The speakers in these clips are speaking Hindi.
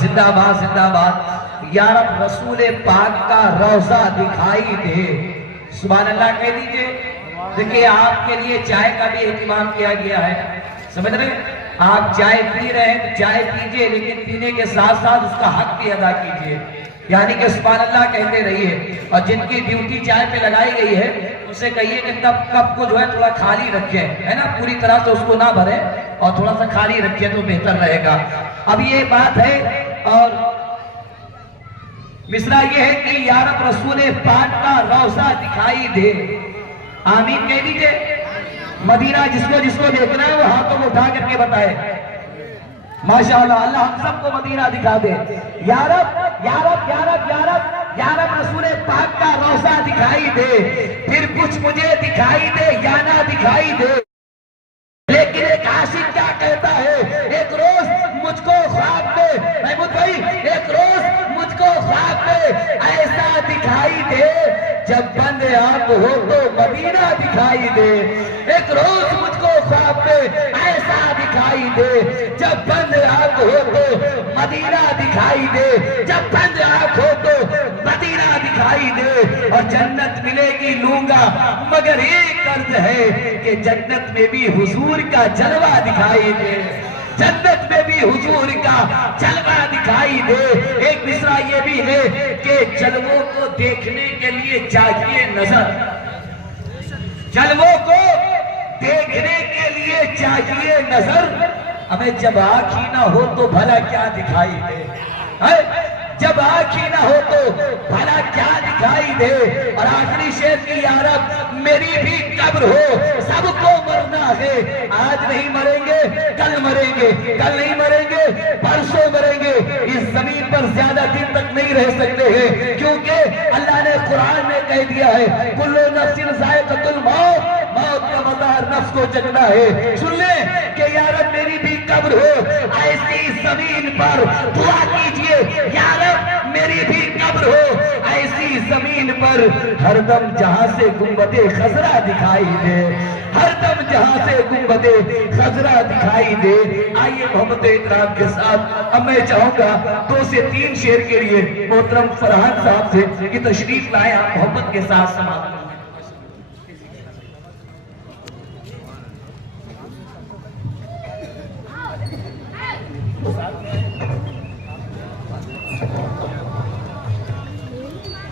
जिंदाबाद जिंदाबाद। यार अब रसूल पाक का रोजा दिखाई दे, सुभान अल्लाह कह दीजिए। देखिए आपके लिए चाय का भी एहतमाम किया गया है, समझ रहे हैं? आप चाय पी रहे हैं तो चाय पीजिए, लेकिन पीने के साथ साथ उसका हक भी अदा कीजिए, यानी कि सुभान अल्लाह कहते रहिए। और जिनकी ड्यूटी चाय पे लगाई गई है उनसे कहिए कि कप को जो है थोड़ा खाली रखें, है ना, पूरी तरह से उसको ना भरे और थोड़ा सा खाली रखें तो बेहतर रहेगा। अब ये बात है और मिसरा ये है कि यार रसूल पाक का रोजा दिखाई दे, आमीन कह दीजिए। मदीना जिसको जिसको देखना है वो हाथों को उठा करके बताए माशाअल्लाह। अल्लाह हम सबको मदीना दिखा दे। यारब यारब यारब यारब यारब रसूल पाक का रोजा दिखाई दे, फिर कुछ मुझे दिखाई दे या ना दिखाई दे। लेकिन एक आशिक क्या कहता है, एक रोज मुझको ख्वाब में, महमूद भाई, एक रोज मुझको ख्वाब में ऐसा दिखाई दे, जब बंद आंख हो तो मदीना दिखाई दे। एक रोज मुझको ख्वाब में ऐसा दिखाई दे, जब बंद आंख हो तो मदीना दिखाई दे, जब बंद आंख हो तो मदीना दिखाई दे। और जन्नत मिलेगी लूंगा, मगर एक अर्ज है कि जन्नत में भी हुजूर का जलवा दिखाई दे, जन्नत में भी हुजूर का जलवा दिखाई दे। एक मिसरा ये भी है कि जलवों को देखने के लिए चाहिए नजर, जलवों को देखने के लिए चाहिए नजर। हमें जब आँख ही ना हो तो भला क्या दिखाई दे, है? जब आँख ही ना हो तो भला क्या दिखाई दे। और आखिरी शेर की यारब मेरी भी कब्र हो, सबको मरना है, आज नहीं मरेंगे कल मरेंगे, कल नहीं मरेंगे परसों मरेंगे, इस जमीन पर ज्यादा दिन तक नहीं रह सकते हैं, क्योंकि अल्लाह ने कुरान में कह दिया है कुल्लु नफ्सिन ज़ाइक़तुल मौत, मौत का मज़ा हर नफ्स को चखना है। सुन ले कि यारब मेरी भी कब्र हो, ऐसी जमीन पर दुआ कीजिए यारब मेरी भी कब्र हो, ऐसी जमीन पर हरदम जहां से गुंबदे खजरा दिखाई दे, हरदम जहां से गुंबदे खजरा दिखाई दे। आइए मोहब्बत इकराम के साथ अब मैं चाहूंगा 2 से 3 शेर के लिए मोहतरम फरहान साहब से कि तशरीफ लाए, आप मोहब्बत के साथ समाप्त।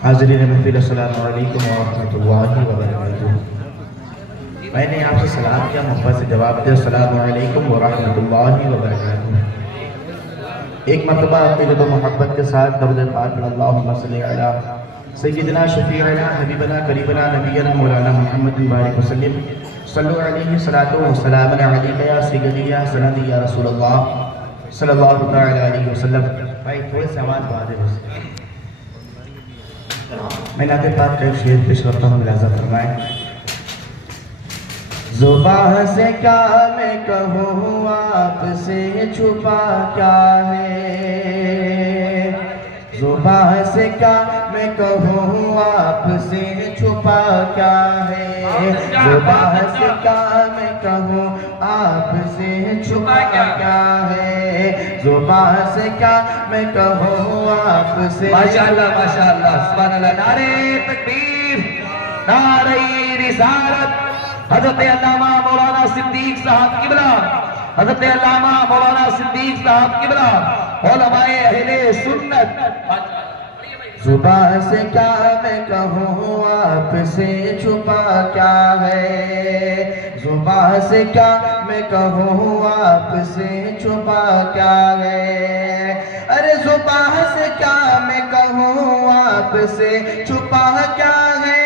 हाज़रीन महफ़िल, अस्सलामु अलैकुम व रहमतुल्लाहि व बरकातुहू। मैंने आपसे सलाम किया, मोहब्बत से जवाब दिया अस्सलामु अलैकुम व रहमतुल्लाहि व बरकातुहू। एक मरतबा अपनी तो मोहब्बत के साथ दरूद पाक अल्लाहुम्मा सल्ली अला सय्यिदना शफ़ीअना हबीबना करीबना नबियना मौलाना मुहम्मद बारिक वसल्लम सल्लल्लाहु अलैहि सलातो व सलाम अलैका या सय्यदी या सनदी या रसूलल्लाह सल्लल्लाहु तआला अलैहि वसल्लम। भाई थोड़े से आवाज़ बढ़ा दे बस। मैं नाते पाक का शेर पेश करता हूँ, लिहाजा फरमाएं। ज़ुबान से क्या मैं कहूँ आपसे छुपा क्या है, ज़ुबान से क्या मैं कहूँ आपसे छुपा क्या है, ज़ुबान से क्या मैं कहूँ आपसे छुपा क्या है, ज़ुबान से क्या मैं कहूँ आपसे। माशाअल्लाह माशाअल्लाह सुभान अल्लाह। नारे तकबीर, नारे रिसालत। हज़रत अल्लामा मौलाना सिद्दीक साहब किबला, हज़रत अल्लामा मौलाना सिद्दीक साहब किबला, उलमाए अहले सुन्नत। ज़ुबान से क्या मैं कहूँ आपसे छुपा क्या है, ज़ुबान से क्या मैं कहूँ आपसे छुपा क्या है। अरे ज़ुबान से क्या मैं कहूँ आपसे छुपा क्या है,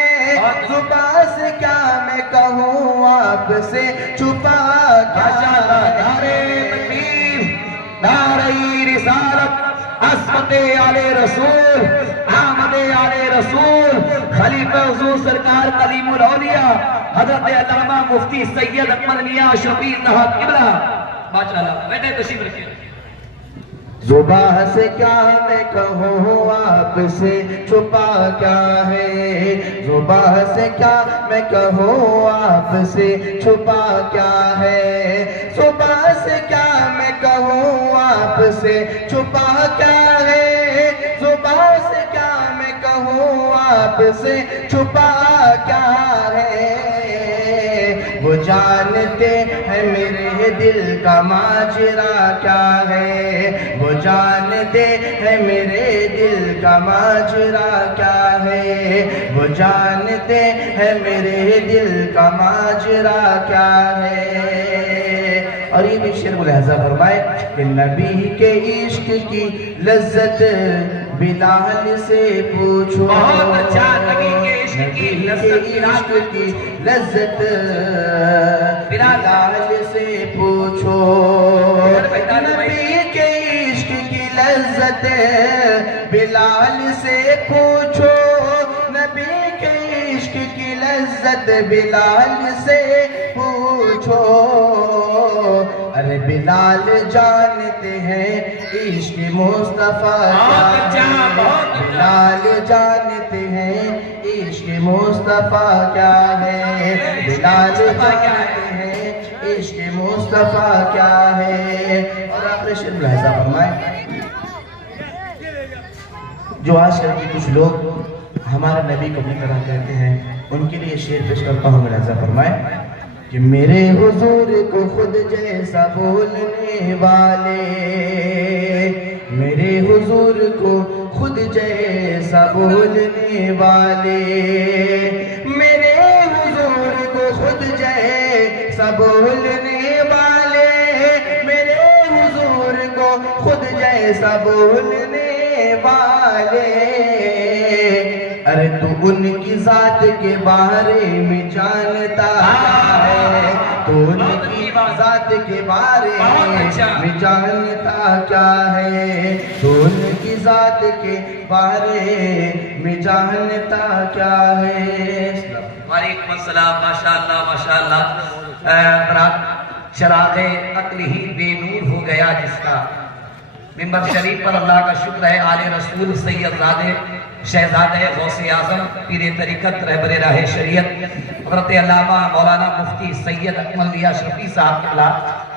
ज़ुबान से क्या मैं कहूँ आपसे छुपा क्या है। नारे तकबीर, नारे रिसालत, अस्मते आले रसूल, आमदे आले रसूल, खलीफा हुजूर सरकार कलीमुल औलिया हज़रत अल्लामा मुफ्ती सैयद अकमल मियां शफी साहब किबला। माशाअल्लाह, बैठे तशरीफ रखिए। ज़ुबान से क्या मैं कहूँ आपसे छुपा क्या है, ज़ुबान से क्या मैं कहूँ आपसे छुपा क्या है, ज़ुबान से क्या मैं कहूँ आपसे छुपा क्या है, जुबान से क्या मैं कहूँ आपसे छुपा क्या है। वो जानते हैं मेरे दिल का माजरा क्या है, वो जानते हैं मेरे दिल का माजरा क्या है, वो जानते हैं मेरे दिल का माजरा क्या है। और ये भी शेर मुलाहजा फरमाए कि नबी के इश्क की लज्जत बिलाल से पूछो। बहुत अच्छा, नबी के इश्क की लज्जत बिलाल से पूछो। नबी के इश्क की लज्जत बिलाल से पूछो, नबी के इश्क की लज्जत बिलाल से पूछो। अरे बिलाल जानते हैं इश्क मुस्तफा क्या है, बिलाल जानते हैं इश्क मुस्तफा क्या है, बिलाल जानते हैं इश्क मुस्तफा क्या है। और आखिरी शेर मुलाहिजा फरमाए, जो आजकल के कुछ लोग हमारे नबी को अपनी तरह कहते हैं, उनके लिए शेर पेश करता हूँ। मुलाहिजा फरमाए कि मेरे हुजूर को खुद जैसा बोलने वाले, मेरे हुजूर को खुद जैसा बोलने वाले, मेरे हुजूर को खुद जैसा बोलने वाले, मेरे हुजूर को खुद जैसा बोलने वाले। अरे तू उनकी जात के बारे में जानता है, तू उनकी जात के बारे में जानता क्या है, तू उनकी जात के बारे में जानता क्या है। वालेकुम अस्सलाम। माशाअल्लाह माशाअल्लाह। चरागे अक्ल ही बेनूर हो गया जिसका, मिंबर शरीफ पर अल्लाह का शुक्र है। आले रसूल सैयदजादे शहजादे गौसे आजम पीर तरीकत रहबरे राह शरीयत हज़रत अल्लामा मौलाना मुफ्ती सैयद अकमल मियां शफी साहब किबला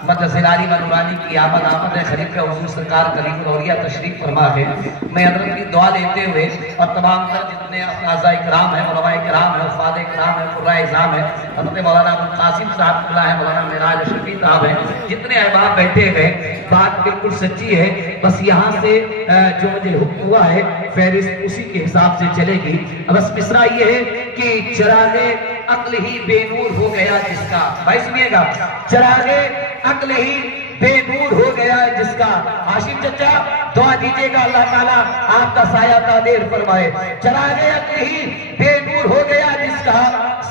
मदरसेलारी व नूरानी की आमद खलीफा हुजूर सरकार कलीमुल औलिया तशरीफ फरमा है। मैं हज़रत की दुआ लेते हुए और तमाम तर जितने अफ़ाज़ा इकराम है, उलमा इकराम है, उस्ताद इकराम है, क़ुर्रा इज़ाम है, हज़रत मौलाना अबुल कासिम साहब किबला है, मौलाना मेराज शफी साहब है, जितने अहबाब बैठे हुए, बात बिल्कुल सच्ची है। बस यहाँ से जो मुझे हुक्म हुआ है फहरिस्त उसी के हिसाब से चलेगी। बस मिसरा ये है कि चरागे अक्ल ही बेनूर हो गया जिसका, भाई सुनिएगा, चरागे अक्ल ही बेनूर हो गया जिसका। हाशिम चचा दुआ दीजिएगा अल्लाह ताला आपका साया तादेर फरमाए। चरागे अक्ल ही बेनूर हो गया जिसका,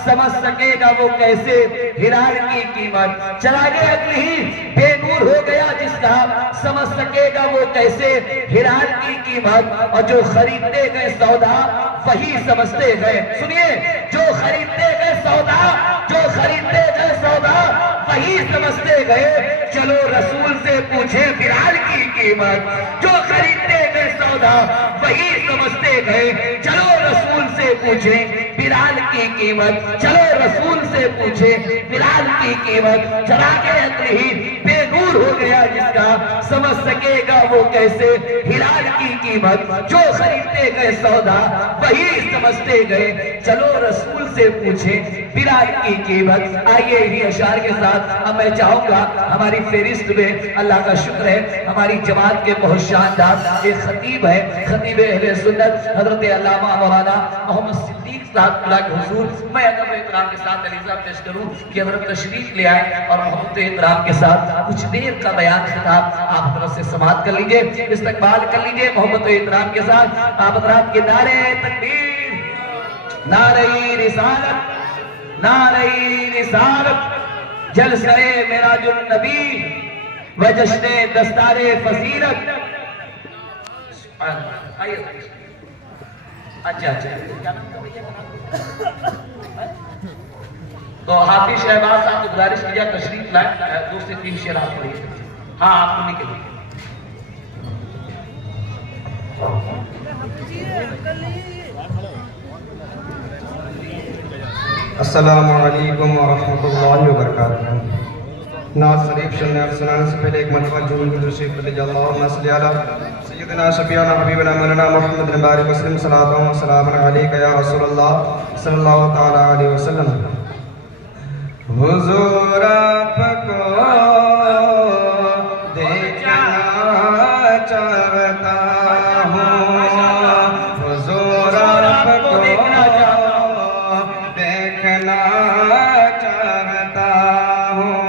समझ सकेगा वो कैसे हिरार की कीमत। चरागे अक्ल ही बेनूर हो गया जिसका, समझ सकेगा वो कैसे हिरार की कीमत। और जो खरीदते गए सौदा वही समझते गए, सुनिए, जो खरीदते गए सौदा, जो खरीदते गए सौदा वही समझते गए। चलो रसूल से पूछे बिलाल की कीमत, जो खरीदते गए सौदा वही समझते गए। चलो रसूल से पूछे बिलाल की कीमत, चलो रसूल से पूछे बिलाल की कीमत। चरागे अक्ल ही बेनूर हो गया जिसका, समझ सकेगा वो कैसे हिलाल की कीमत। जो खरीदते गए सौदा वही समझते गए। चलो रसूल से पूछे बिलाल की कीमत। आइए इन्हीं अशार के साथ अब मैं चाहूंगा हमारी फेरिस्त में अल्लाह का शुक्र है हमारी जमात के बहुत शानदार एक खतीब है, खतीब अहले सुन्नत हजरत अल्लामा मौलाना मोहम्मद सिद्दीक साहब के हुजूर मैं अदब एहतराम के साथ अलीज़ा पेश करूं कि हजरत तशरीफ ले आए और मोहब्बत एहतराम के साथ कुछ देर का बयान खिताब आप तरफ से समाप्त कर लीजिए, इस्तकबाल कर लीजिए मोहब्बत एहतराम के साथ। आप हज़रात के नारे तकबीर, नारे रिसालत, नारे रिसालत, जलसे मेराजुन नबी व जश्ने दस्तारे फजीलत। अच्छा तो हाफिज शहबाज साहब को गुजारिश कीजिए तशरीफ लाए, 2 से 3 शेर आप पढ़िए। हाँ आप उन्हीं के लिए। अस्सलामु अलैकुम व रहमतुल्लाहि व बरकातुहू। नाज शरीफ सुनाने से पहले एक मरतबा जुमल की तशरीफ ले अल्लाहुम्मा सल्ली अला सय्यिदना शफीअना हबीबना मौलाना मुहम्मद बिन बारिक वसल्लम सल्लल्लाहु व सलाम अलैका या रसूलल्लाह सल्लल्लाहु तआला अलैहि वसल्लम। हुजूर आपको देखना चाहता हूँ, हुजूर आपको देखना चाहता हूँ,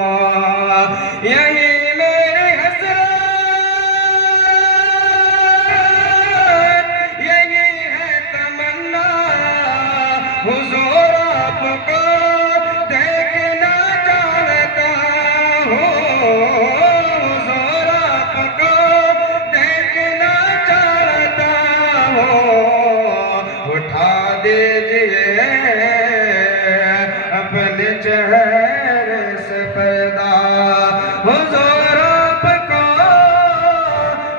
यही मेरी हसरत, यही है तमन्ना, हुजूर आपको देखना चाहता हूँ, हुजूर आपको देखना चाहता हूँ। उठा दीजिए अपने चेहरे से पर्दा, हुजूर आपको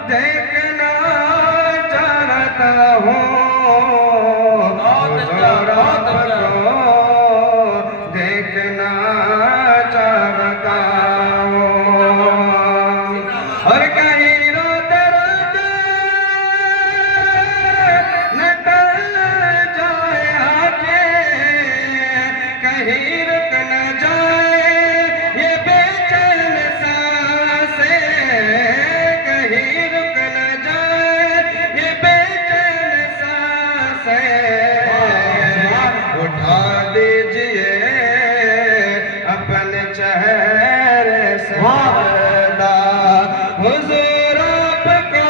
देखना चाहता हूँ, हुजूर आपको देखना चाहता हूँ। और कहीं रोते रोते न टल जाए आँखें, कहीं रुक न जाए ये बेचैन सांसें, कहीं रुक न जाए ये बेचैन सांसें। उठा दीजिए अपने चेहरे से पर्दा, हुजूर आपको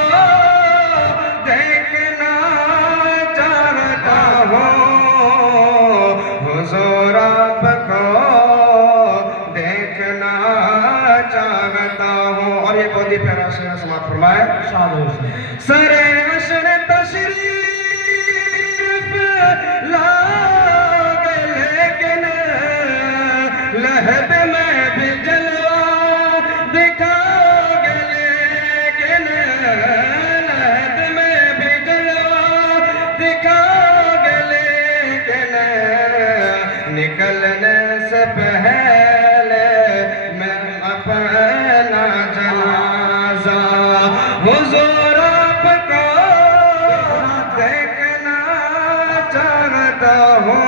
देखना चाहता हूँ, हुजूर आपको देखना चाहता हूँ। और ये बहुत ही प्यारा शेर समाप्त फरमाए। सरे हश्र तशरीफ लागे लेकिन लहद में भी जलवा दिखाओगे, लेकिन लहद में भी जलवा दिखाओगे, लेकिन निकलने से पहले मैं अपना जनाजा हुजूर आपको देखना चाहता हूँ,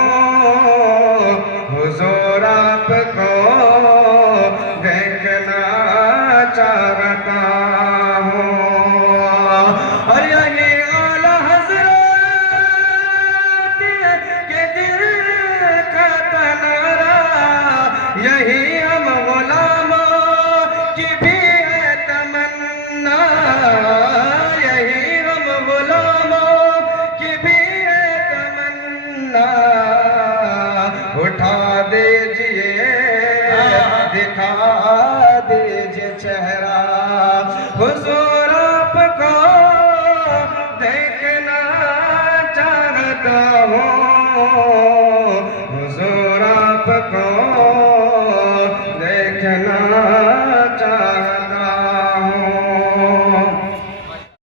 हुजूर आपको देखना चाहता हूँ। और यही आला हज़रत के दिल का तनारा, यही हम गुलामों की भी है तमन्ना, यही हम गुलामों की भी है तमन्ना। उठा दीजिए दिखा दीजिए चेहरा, हुजूर